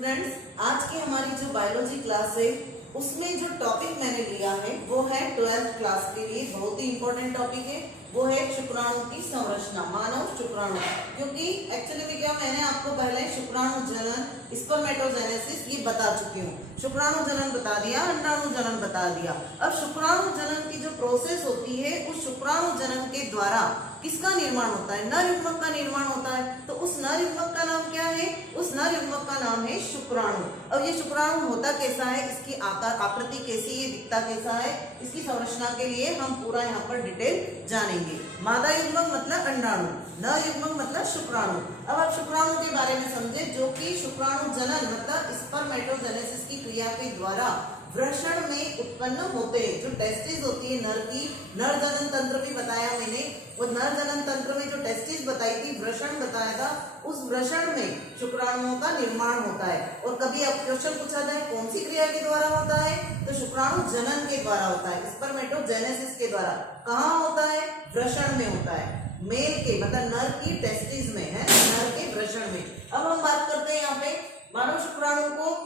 Students, आज की हमारी जो बायोलॉजी क्लास है उसमें जो टॉपिक मैंने लिया है वो है 12th क्लास के लिए बहुत ही इंपॉर्टेंट टॉपिक है। वो है शुक्राणु की संरचना, मानव शुक्राणु। क्योंकि एक्चुअली में क्या, मैंने आपको पहले शुक्राणु जनन, स्पर्मेटोजेनेसिस ये बता चुकी हूँ। शुक्राणु जनन बता दिया, अंडाणु जनन बता दिया। अब शुक्राणु जनन की जो प्रोसेस होती है उस शुक्राणु जनन के द्वारा किसका निर्माण होता है? नर युग्मक का निर्माण होता है। तो उस नर युग्मक का नाम क्या है? उस नर युग्मक का नाम है शुक्राणु। अब ये शुक्राणु होता कैसा है, इसकी आकार आकृति कैसी है, दिखता कैसा है, इसकी संरचना के लिए हम पूरा यहाँ पर डिटेल जानेंगे। मादा युग्मक मतलब अंडाणु, नर युग्मक मतलब शुक्राणु। अब आप शुक्राणु के बारे में समझे, जो कि शुक्राणु जनन मतलब स्पर्मेटोजेनेसिस की क्रिया के द्वारा वृषण में उत्पन्न होते हैं। जो टेस्टिस होती है नर की, नर जनन तंत्र भी बताया मैंने। वो नर जनन तंत्र में जो टेस्टिस बताई थी, वृषण बताया था, उस वृषण में शुक्राणुओं का निर्माण होता है। और कभी अब क्वेश्चन पूछा जाए कौन सी क्रिया के द्वारा होता है, तो शुक्राणु जनन के द्वारा होता है, स्पर्मेटोजेनेसिस के द्वारा। कहाँ होता है? वृषण में होता है, मेल के मतलब नर की टेस्टिस में है, नर के वृषण में। अब हम बात करते हैं यहाँ पे मानव शुक्राणु को।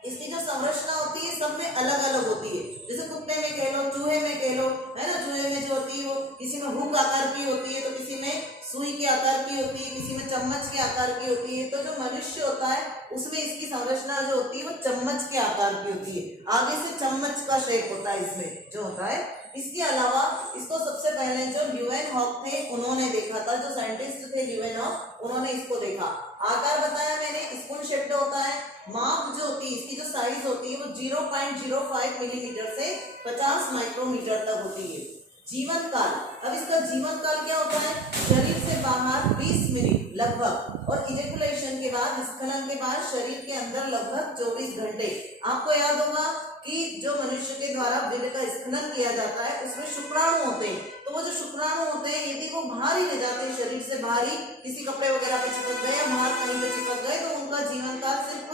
इसकी जो संरचना होती है सब में अलग अलग होती है। जैसे कुत्ते में कह लो, चूहे में कह लो, है ना। चूहे में जो होती है वो किसी में हुक आकार की होती है, तो किसी में सुई के आकार की होती है, किसी में चम्मच के आकार की होती है। तो जो मनुष्य होता है उसमें इसकी संरचना जो होती है वो चम्मच के आकार की होती है। आगे से चम्मच का शेप होता है इसमें जो होता है। इसके अलावा इसको सबसे पहले जो ल्यूवेनहॉक थे उन्होंने देखा था, जो साइंटिस्ट थे ल्यूवेनहॉक, उन्होंने इसको देखा। आकार बताया मैंने, स्पून शेप्ड होता है। माप जो होती है इसकी, जो साइज होती है वो 0.05 मिलीमीटर से 50 माइक्रोमीटर तक होती है। जीवन काल, अब इसका जीवन काल क्या होता है? शरीर से बाहर 20 मिनट लगभग, और इजेकुलेशन के बाद, स्खलन के बाद शरीर के अंदर लगभग 24 घंटे। आपको याद होगा कि जो मनुष्य के द्वारा वीर्य का स्खलन किया जाता है उसमें शुक्राणु होते हैं। तो वो जो शुक्राणु होते हैं यदि वो बाहर ही रह जाते हैं, शरीर से बाहर ही किसी कपड़े वगैरह पे चिपक गए या बाहर कहीं पे चिपक गए, तो उनका जीवन काल सिर्फ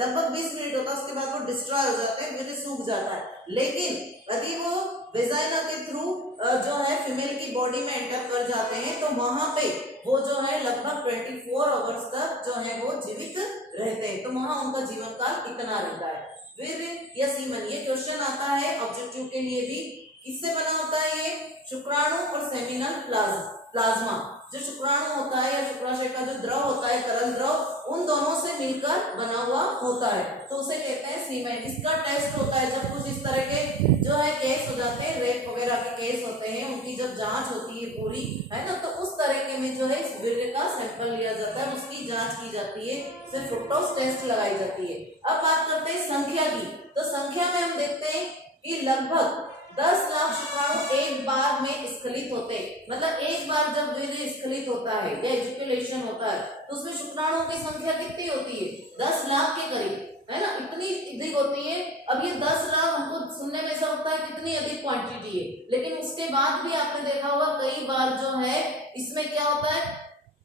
लगभग 20 मिनट होता है। उसके बाद वो डिस्ट्रॉय हो जाते हैं, वीर्य सूख जाता है। लेकिन यदि वो वेजाइना के थ्रू जो है फीमेल की बॉडी में एंटर कर जाते हैं तो वहां पे वो जो है लगभग 24 आवर्स तक जो है वो जीवित रहते हैं। तो वहां उनका जीवन काल इतना रहता है। वीर्य या सीमन, ये क्वेश्चन आता है ऑब्जेक्टिव के लिए भी। किससे बना होता है ये? शुक्राणु और सेमिनल प्लाज्मा। जो शुक्राणु होता है या शुक्राशय का जो द्रव होता है, तरल द्रव, उन दोनों से मिलकर बना हुआ होता है, तो उसे कहते हैं सीमेन। इसका टेस्ट होता है जब कुछ इस तरह के जो है केस हो जाते हैं, रेप वगैरह के केस होते हैं, उनकी जब जांच होती है पूरी, है ना, तो उस तरह के में जो है इस वीर्य का सैंपल लिया जाता है, उसकी जांच की जाती है, फिर फ्रुक्टोज टेस्ट लगाई जाती है। अब बात करते हैं संख्या की। तो संख्या में हम देखते हैं कि लगभग 10 लाख शुक्राणु एक बार में स्खलित होते हैं। मतलब एक बार जब वीर्य स्खलित होता है या इजैकुलेशन होता है तो उसमें शुक्राणुओं की संख्या कितनी होती है? 10 लाख के करीब, है ना, इतनी अधिक होती है। अब ये 10 लाख हमको सुनने में ऐसा लगता है कितनी अधिक क्वांटिटी है, लेकिन उसके बाद भी आपने देखा होगा कई बार जो है इसमें क्या होता है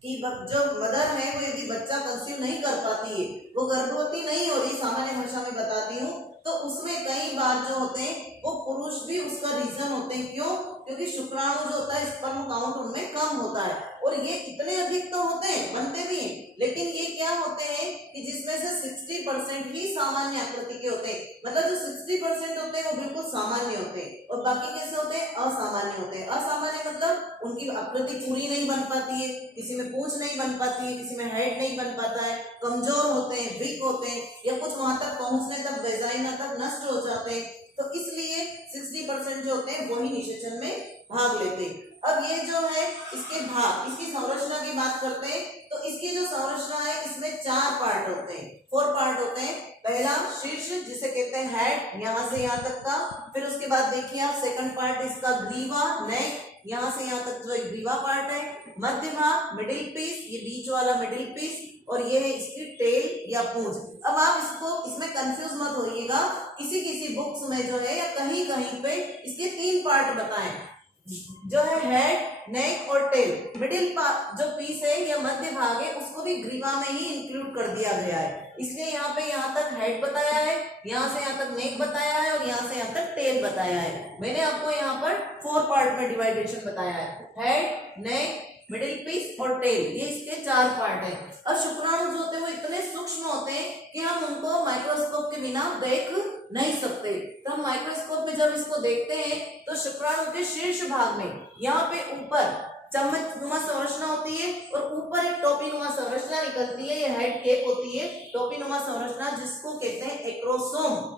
कि जो मदर है वो यदि बच्चा कंसीव नहीं कर पाती है, वो गर्भवती नहीं हो रही, सामान्य भाषा में बताती हूँ, तो उसमें कई बार जो होते हैं वो पुरुष भी उसका रीजन होते हैं। क्यों? क्योंकि शुक्राणु जो होता है स्पर्म काउंट उनमें कम होता है। और ये इतने अधिक तो होते हैं, बनते भी हैं, लेकिन ये क्या होते हैं कि जिसमें से 60% ही सामान्य आकृति के होते हैं। मतलब जो 60% होते हैं वो बिल्कुल सामान्य होते हैं, और बाकी कैसे होते हैं? असामान्य होते हैं। असामान्य मतलब उनकी आकृति पूरी नहीं बन पाती है, किसी में पूंछ नहीं बन पाती है, किसी में हेड नहीं बन पाता है, कमजोर होते हैं, वीक होते हैं, या कुछ वहां तक पहुंचने तक वेजाइना तक नष्ट हो जाते हैं। तो इसलिए 60% जो होते हैं वही निषेचन में भाग लेते हैं। अब ये जो है इसके भाग, इसकी संरचना की बात करते हैं, तो इसकी जो संरचना है इसमें 4 पार्ट होते हैं, 4 पार्ट होते हैं। पहला शीर्ष जिसे कहते हैं हेड, यहाँ से यहाँ तक का। फिर उसके बाद देखिए आप सेकंड पार्ट इसका ग्रीवा, नेक, यहाँ से यहाँ तक जो ग्रीवा पार्ट है। मध्य भाग, मिडिल पीस, ये बीच वाला मिडिल पीस, और ये है इसकी टेल या पूंछ। अब आप इसमें कंफ्यूज मत होइएगा, किसी किसी बुक्स में जो है या कहीं कहीं पे इसके 3 पार्ट बताएं, जो है हेड, नेक और टेल। मिडिल पार्ट जो पीस है या मध्य भाग है उसको भी ग्रीवा में ही इंक्लूड कर दिया गया है, इसलिए यहाँ पे यहाँ तक हेड बताया है, यहाँ से यहाँ तक नेक बताया है, और यहाँ से यहाँ तक टेल बताया है। मैंने आपको यहाँ पर 4 पार्ट में डिवाइडेशन बताया है, हेड, नेक, मिडिल पीस और टेल, ये इसके 4 पार्ट है। अब शुक्राणु जो होते हैं वो इतने सूक्ष्म होते हैं कि हम उनको माइक्रोस्कोप के बिना देख नहीं सकते। तो हम माइक्रोस्कोप में जब इसको देखते हैं तो शुक्राणु के शीर्ष भाग में यहाँ पे ऊपर चम्मच नुमा संरचना होती है और ऊपर एक टोपी नुमा संरचना निकलती है, ये हेड केप होती है, टोपी नुमा संरचना, जिसको कहते हैं एक्रोसोम।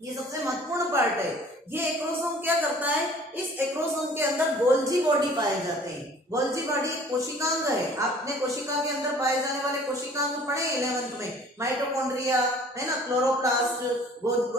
ये सबसे महत्वपूर्ण पार्ट है। ये एक्रोसोम क्या करता है, इस एक्रोसोम के अंदर गोल्जी बॉडी पाए जाते हैं। गोल्जी बॉडी कोशिकांग है, आपने कोशिका के अंदर पाए जाने वाले कोशिकांग पढ़े 11th में, माइटोकॉन्ड्रिया है ना, क्लोरोप्लास्ट,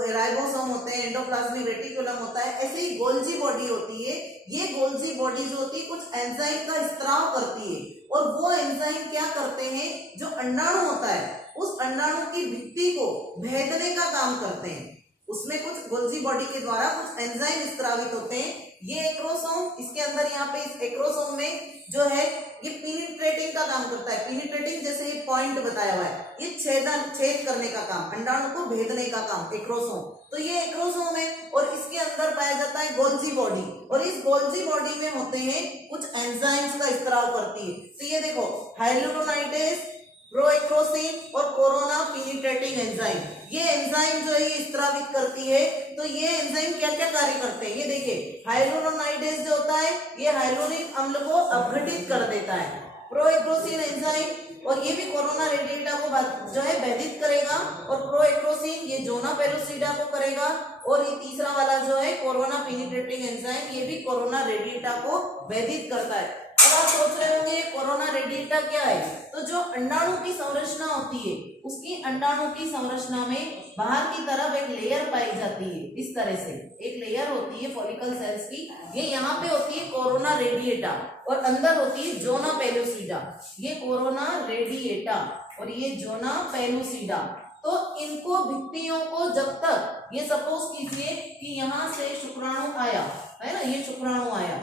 राइबोसोम होते हैं, एंडोप्लाज्मिक रेटिकुलम होता है, ऐसे ही गोल्जी बॉडी होती है। ये गोल्जी बॉडी जो होती है कुछ एंजाइम का स्त्राव करती है और वो एंजाइम क्या करते हैं, जो अंडाणु होता है उस अंडाणु की भित्ति को भेदने का काम करते हैं। उसमें कुछ गोल्जी बॉडी के द्वारा कुछ एंजाइम स्त्रावित होते हैं। ये एक्रोसोम, इसके अंदर यहाँ पे इस एक्रोसोम में जो है ये पेनिट्रेटिंग का काम करता है। पेनिट्रेटिंग जैसे ये पॉइंट बताया हुआ है, ये छेद करने का काम, अंडाणु को भेदने का काम, एक्रोसोम। तो ये एक्रोसोम है और इसके अंदर पाया जाता है गोल्जी बॉडी, और इस गोल्जी बॉडी में होते हैं कुछ एंजाइम्स का स्त्राव करती है। तो ये देखो, हाइलुरोनाइडेज, प्रोएक्रोसिन और कोरोना पेनिट्रेटिंग एंजाइम, ये एंजाइम जो है ये स्त्रावित करती है। तो ये एंजाइम क्या क्या कार्य करते हैं, ये देखिए, हाइलुरोनाइडेज जो होता है ये हाइलुरोनिक अम्ल को अपघटित कर देता है। प्रोएक्रोसिन एंजाइम, और ये भी कोरोना रेडिएटा को जो है बाधित करेगा, और प्रोएक्रोसिन ये जोना पेलुसिडा को करेगा, और ये तीसरा वाला जो है कोरोना पेनिट्रेटिंग एंजाइम, ये भी कोरोना रेडिएटा को बाधित करता है। अब आप सोच रहे होंगे कोरोना रेडिएटा क्या है, तो जो अंडाणु की संरचना होती है उसकी अंडाणु की संरचना में बाहर की तरफ एक लेयर पाई जाती है, इस तरह से एक लेयर होती है फॉलिकल सेल्स की, ये यहाँ पे होती है कोरोना रेडिएटा, और अंदर होती है जोना पेलुसिडा। ये कोरोना रेडिएटा और ये जोना पेलुसिडा। तो इनको भित्तियों को जब तक, ये सपोज कीजिए कि यहाँ से शुक्राणु आया है ना, ये शुक्राणु आया,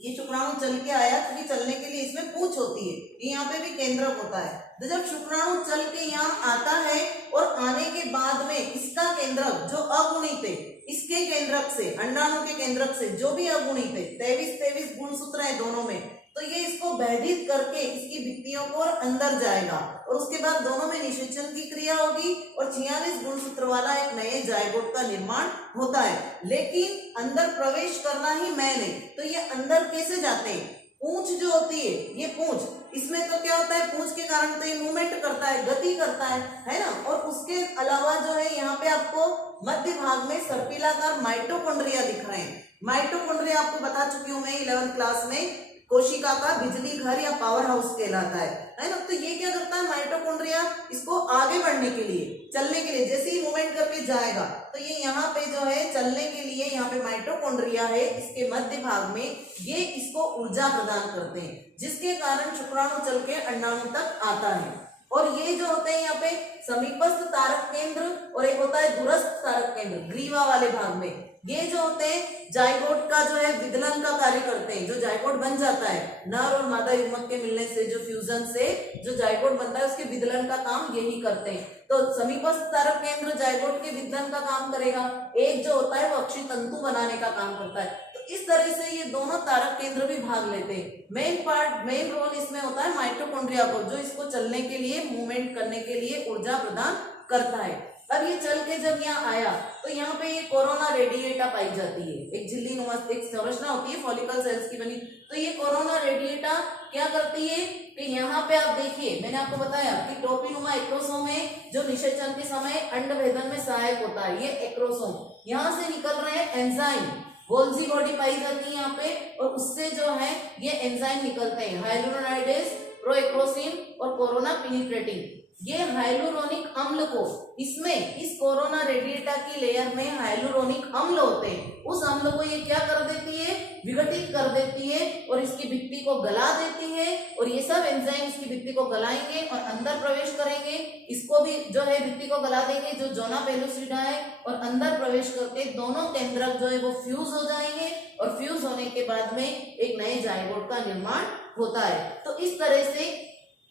ये शुक्राणु चल के आया, क्योंकि चलने के लिए इसमें पूंछ होती है, ये यहाँ पे भी केंद्रक होता है। तो जब शुक्राणु चल के यहाँ आता है और आने के बाद में इसका केंद्रक जो अगुणित है, इसके केंद्रक से, अंडाणु के केंद्रक से जो भी अगुणित है, 23 गुणसूत्र है दोनों में, तो ये इसको बाधित करके इसकी भित्तियों को अंदर जाएगा, और उसके बाद दोनों में निषेचन की क्रिया होगी और 46 गुणसूत्र वाला एक नए जायगोट का निर्माण होता है। लेकिन अंदर प्रवेश करना ही मैन है, तो ये अंदर कैसे जाते हैं, पूंछ जो होती है, ये पूंछ, इसमें तो क्या होता है, पूंछ के कारण तो ये मूवमेंट करता है, गति करता है ना। और उसके अलावा जो है यहाँ पे आपको मध्य भाग में सर्पिलाकार माइटोकॉन्ड्रिया दिख रहे हैं। माइटोकॉन्ड्रिया आपको बता चुकी हूं मैं 11th क्लास में, कोशिका का बिजली घर या पावर हाउस कहलाता है ना। तो ये क्या करता है माइटोकॉन्ड्रिया, इसको आगे बढ़ने के लिए, चलने के लिए, जैसे ही मूवमेंट करके जाएगा तो ये यहाँ पे जो है चलने के लिए, यहाँ पे माइटोकॉन्ड्रिया है, इसके मध्य भाग में ये इसको ऊर्जा प्रदान करते हैं, जिसके कारण शुक्राणु चल के अंडाणु तक आता है। और ये जो होते हैं यहाँ पे समीपस्थ तारक केंद्र और एक होता है दूरस्थ तारक केंद्र, ग्रीवा वाले भाग में, ये जो होते हैं जाइगोट का जो है विदलन का कार्य करते हैं। जो जाइगोट बन जाता है नर और मादा युग्मक के मिलने से, जो फ्यूजन से जो जाइगोट बनता है, उसके विदलन का काम यही करते हैं। तो समीपस्थ तारक केंद्र जाइगोट के विदलन का काम करेगा, एक जो होता है वो अक्षी तंतु बनाने का काम करता है। तो इस तरह से ये दोनों तारक केंद्र भी भाग लेते हैं। मेन रोल इसमें होता है माइटोकॉन्ड्रिया को, जो इसको चलने के लिए, मूवमेंट करने के लिए ऊर्जा प्रदान करता है। अब ये चल के जब यहाँ आया तो यहाँ पे ये कोरोना रेडिएटा पाई जाती है, एक झिल्ली नुमा एक संरचना होती है फॉलिकल सेल्स की बनी। तो ये कोरोना रेडिएटा क्या करती है कि यहाँ पे आप देखिए, मैंने आपको बताया कि टोपी नुमा एक्रोसोम है, जो निषेचन के समय अंड भेदन में सहायक होता है। ये एक्रोसोम, यहाँ से निकल रहे हैं एंजाइम, गोल्जी बॉडी पाई जाती है यहाँ पे, और उससे जो है ये एंजाइम निकलते हैं, हाइलुरोनाइडेज, प्रोएक्रोसिन और कोरोना पेनिट्रेटिंग। ये हाइलुरोनिक अम्ल को, इसमें इस कोरोना रेडिएटा की लेयर में हाइलुरोनिक अम्ल होते हैं, उस अम्ल को ये क्या कर देती है, विघटित कर देती है और इसकी भित्ति को गला देती है। और ये सब एंजाइम इसकी भित्ति को गलाएंगे और अंदर प्रवेश करेंगे, इसको भी जो है भित्ति को गला देंगे, जो जोना पेलुसिडा है, और अंदर प्रवेश करके दोनों केंद्रक जो है वो फ्यूज हो जाएंगे, और फ्यूज होने के बाद में एक नए जाइगोट का निर्माण होता है। तो इस तरह से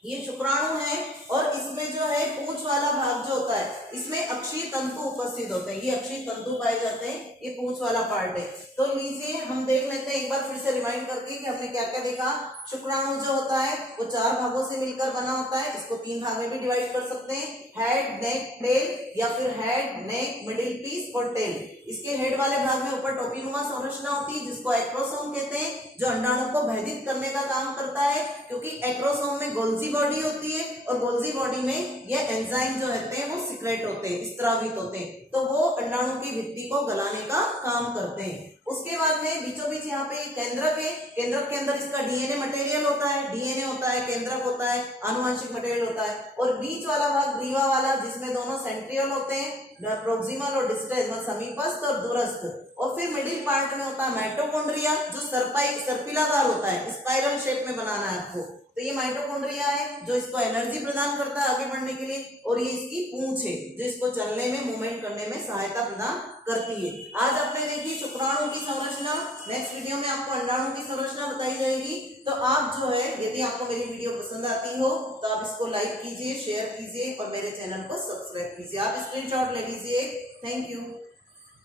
ये शुक्राणु है, और इसमें जो है पूंछ वाला भाग जो होता है इसमें अक्षीय तंतु उपस्थित होते हैं, ये अक्षीय तंतु पाए जाते हैं, ये पूंछ वाला पार्ट है। तो लीजिए हम देख लेते हैं एक बार फिर से रिमाइंड करके कि हमने क्या क्या देखा। शुक्राणु जो होता है वो 4 भागों से मिलकर बना होता है, इसको 3 भाग में भी डिवाइड कर सकते हैं, हेड, नेक, टेल, या फिर हेड, नेक, मिडिल पीस और टेल। इसके हेड वाले भाग में ऊपर टोपीनुमा संरचना होती है जिसको एक्रोसोम कहते हैं, जो अंडाणु को भयभीत करने का काम करता है, क्योंकि एक्रोसोम में गोल्जी बॉडी होती है और गोल्जी बॉडी में ये एंजाइम जो रहते हैं वो सिक्रेट होते हैं, स्त्रावित होते हैं, तो वो अंडाणु की भित्ति को गलाने का काम करते हैं। उसके बाद में बीचों बीच यहाँ पे केंद्रक है, केंद्रक के अंदर इसका डीएनए मटेरियल होता है, डीएनए होता है, केंद्रक होता है, आनुवंशिक मटेरियल होता है, और बीच वाला भाग ग्रीवा वाला जिसमें दोनों सेंट्रियल होते हैं, प्रोक्सिमल और डिस्टल, समीपस्थ और दूरस्थ, और फिर मिडिल पार्ट में होता है माइटोकॉन्ड्रिया जो सर्पिलाकार होता है, स्पाइरल शेप में बनाना है आपको। तो ये माइटोकॉन्ड्रिया है जो इसको एनर्जी प्रदान करता है आगे बढ़ने के लिए, और ये इसकी पूंछ है जो इसको चलने में, मूवमेंट करने में सहायता प्रदान करती है। आज आपने देखी शुक्राणु की संरचना, नेक्स्ट वीडियो में आपको अंडाणु की संरचना बताई जाएगी। तो आप जो है, यदि आपको मेरी वीडियो पसंद आती हो तो आप इसको लाइक कीजिए, शेयर कीजिए और मेरे चैनल को सब्सक्राइब कीजिए। आप स्क्रीनशॉट ले लीजिए। Thank you.